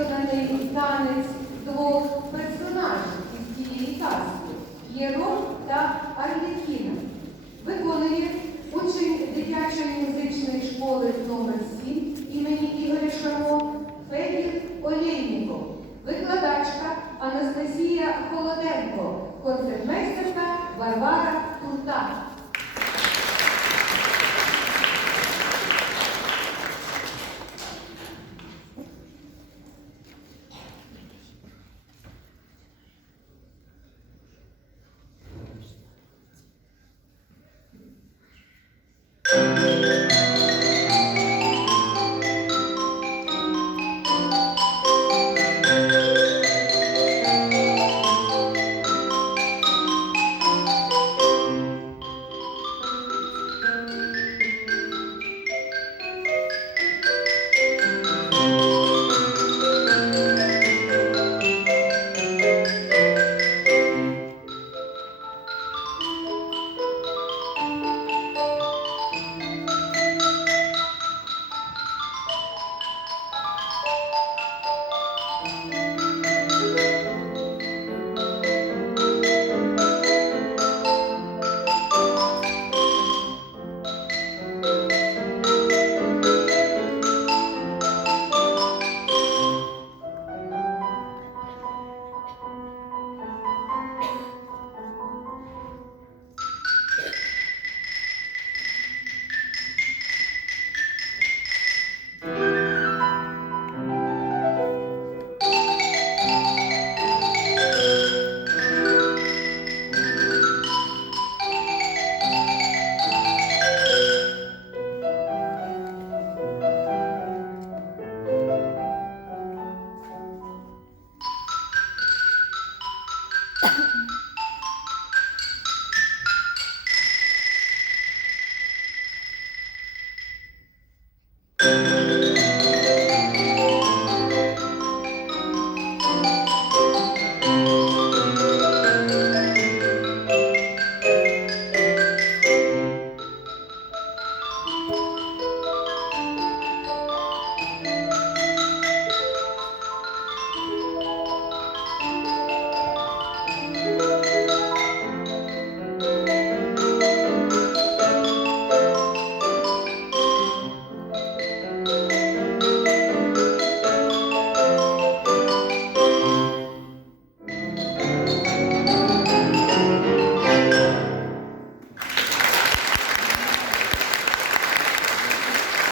виконаний танець двох персонажів із цієї казки Єром та Арлекіна. Виконує учень дитячої музичної школи номер 7 імені Ігоря Шамо Федір Олєйніков, викладачка Анастасія Холоденко, концертмейстерка Варвара Турта.